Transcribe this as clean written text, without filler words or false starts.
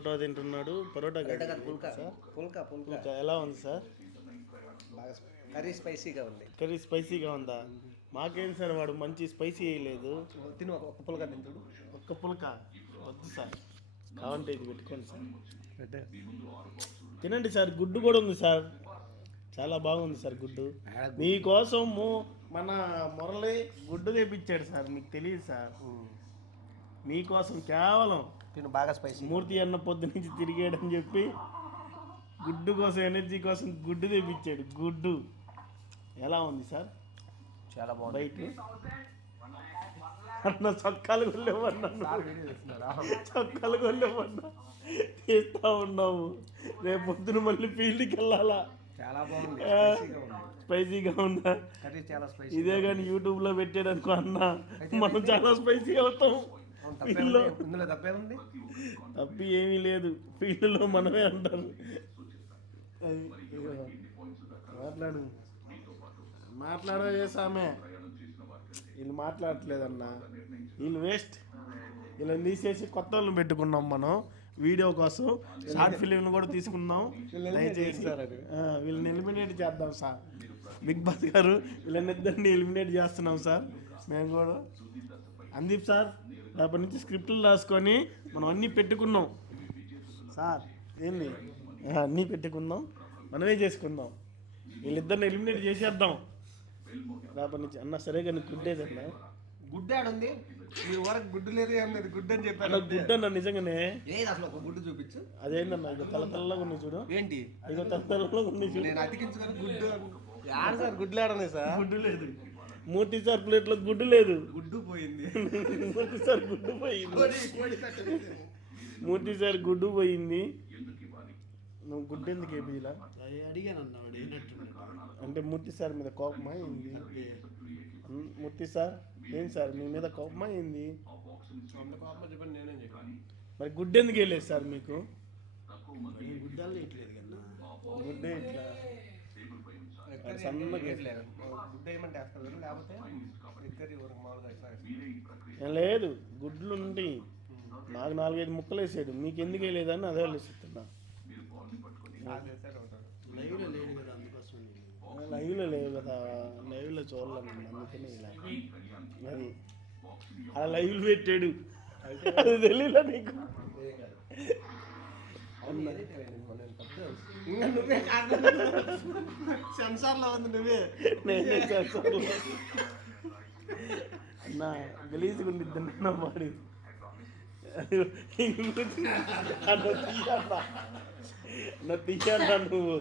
పరోటా తింటున్నాడు. పరోటా సార్ పుల్కా ఎలా ఉంది సార్? బాగా కర్రీ స్పైసీగా ఉంది. కర్రీ స్పైసీగా ఉందా? మాకేం సార్ వాడు మంచి స్పైసీ వేయలేదు. తిను ఒక్క పుల్కా తింటుడు. ఒక్క పుల్కా వద్దు సార్, కావాలంటే ఇది పెట్టుకోండి సార్. తినండి సార్. గుడ్డు కూడా ఉంది సార్, చాలా బాగుంది సార్ గుడ్డు. మీకోసం మన మురళి గుడ్డు తెప్పించాడు సార్, మీకు తెలియదు సార్. మీకోసం కేవలం తిను బాగా స్పైసీ. మూర్తి అన్న పొద్దు నుంచి తిరిగాడని చెప్పి గుడ్డు కోసం, ఎనర్జీ కోసం గుడ్డు తెప్పించాడు. గుడ్డు ఎలా ఉంది సార్? చాలా బాగుంది. బయట అన్న చొక్కాలు కొల్లేమన్నా, చొక్కాలు కొల్లేమన్నా తీస్తా ఉన్నాము. రేపు పొద్దున మళ్ళీ ఫీల్డ్కి వెళ్ళాలా. చాలా బాగుంది. స్పైసీగా ఉందా? కర్రీ చాలా స్పైసీ. ఇదే కానీ యూట్యూబ్లో పెట్టాడు అనుకో అన్న, మనం చాలా స్పైసీ అవుతాం. ఇందులో తప్పేముంది? తప్పి ఏమీ లేదు, ఫీల్డ్లో మనమే అంటారు. మాట్లాడే సామే వీళ్ళు మాట్లాడట్లేదన్నా, వీళ్ళు వేస్ట్. వీళ్ళని తీసేసి కొత్త వాళ్ళని పెట్టుకున్నాం మనం వీడియో కోసం. షార్ట్ ఫిలింలు కూడా తీసుకుందాం. దయచేసి వీళ్ళని ఎలిమినేట్ చేద్దాం సార్. బిగ్ బాస్ గారు వీళ్ళని ఇద్దరిని ఎలిమినేట్ చేస్తున్నాం సార్. మేము కూడా అందీప్ సార్ రేపటి నుంచి స్క్రిప్ట్లు రాసుకొని మనం అన్నీ పెట్టుకున్నాం సార్. ఏంది అన్నీ పెట్టుకుందాం, మనమే చేసుకుందాం. వీళ్ళిద్దరిని ఎలిమినేట్ చేసేద్దాం రేపటి నుంచి. అన్న సరే కానీ గుడ్డేదన్నా, గుడ్డ ఆడుంది. మీరు వరకు గుడ్డు లేదు, ఏం లేదు. గుడ్డు అని చెప్పాను. గుడ్డ అన్న నిజంగానే. అసలు ఒక గుడ్డు చూపించు. అదేందన్నా ఇక తల తెల్లగా ఉన్నాయి చూడు. ఏంటి ఇక తల తెల్లగా ఉన్నాయి చూడు. నేను అతికించుకొని గుడ్డు సార్. గుడ్లు ఆడనే సార్. గుడ్డు లేదు. మూర్తి సార్ ప్లేట్లో గుడ్డు లేదు. గుడ్డు పోయింది. మూర్తి సార్ గుడ్డు పోయింది. మూర్తి సార్ గుడ్డు పోయింది. నువ్వు గుడ్డు ఎందుకు ఏపీలా అడిగానన్నా. అంటే మూర్తి సార్ మీద కోపమా ఏంది? మూర్తి సార్ ఏం సార్ మీ మీద కోపమా ఏంది? మరి గుడ్డు ఎందుకు వెళ్ళలేదు సార్ మీకు? గుడ్డే ఇట్లా సన్నగా లేదు. గుడ్లు ఉండి నాకు 4-5 ముక్కలు వేసాడు. మీకు ఎందుకు వేయలేదని అదే వేస్తున్నా. లైవ్లో లేవు కదా, లైవ్లో చూడలేము అందుకని ఇలా. అది అలా లైవ్లో పెట్టాడు, అది తెలియదా నీకు? సెన్సార్లో ఉంది నువ్వే. నేనే సెన్సార్లో అన్నా గలీజ్గా ఉండిద్ది నా బాడీ. అన్న తీయన్నా నువ్వు.